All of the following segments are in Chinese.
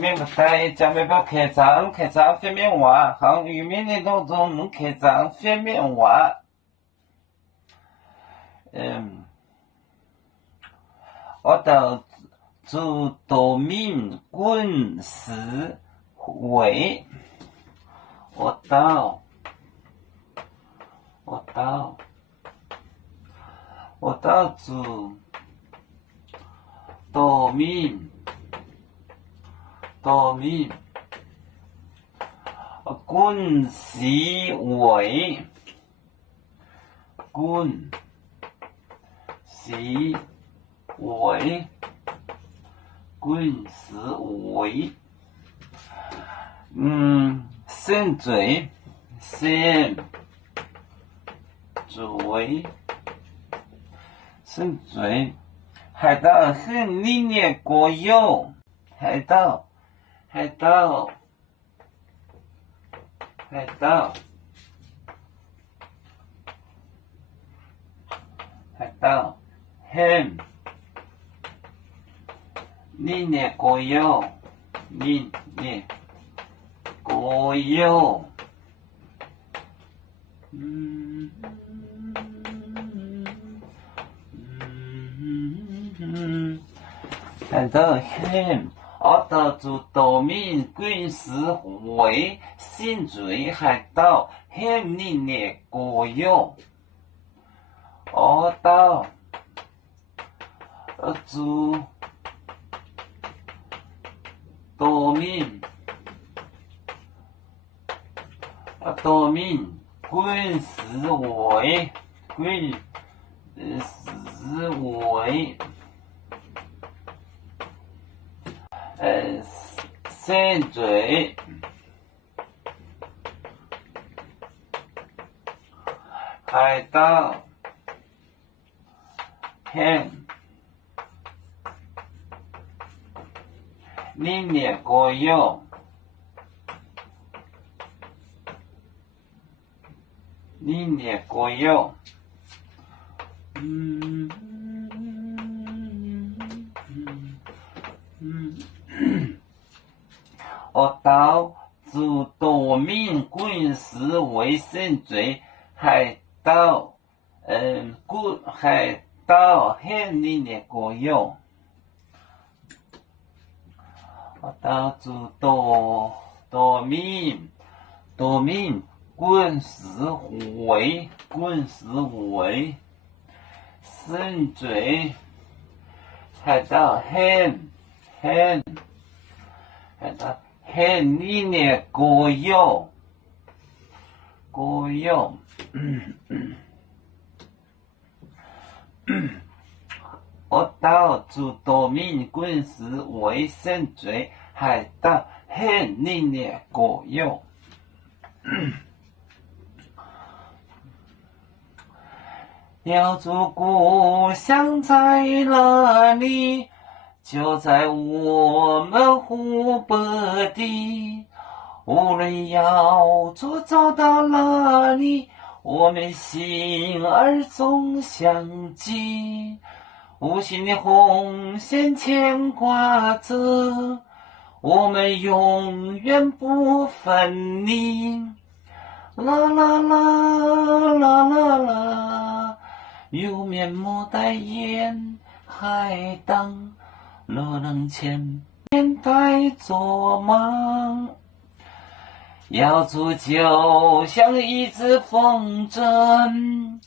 面不带江面包开张翻面娃，行渔民的当中能开张翻面娃。我到主道民滚思维，我到主道民滚思维，sen嘴，海盗很历年过有，海盗很历年过有，海盗很我到主道民滚思维，sen嘴海盗很历年过有，我到主道民滚思维，sen嘴海盗很历年过有，我到主道民滚思维sen嘴海盗很历年过有，我到主道民滚思维sen嘴海盗很历年过有，我到主道民滚思维sen嘴海盗很历年过有。要做故乡在哪里？就在我们湖北的，无论要走到哪里，我们心儿总相系，无形的红线牵挂着，我们永远不分离。啦啦啦啦啦啦，有面目戴眼海荡，热冷前面带着忙，要煮就像一只风筝，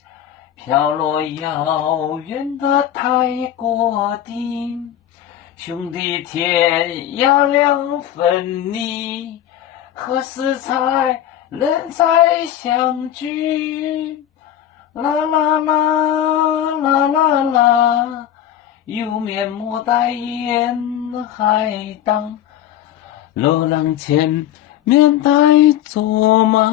飘落遥远的泰国地，兄弟天涯两分离，何时才能再相聚？啦啦啦啦啦啦，有面目戴眼海荡，热浪前面带着忙。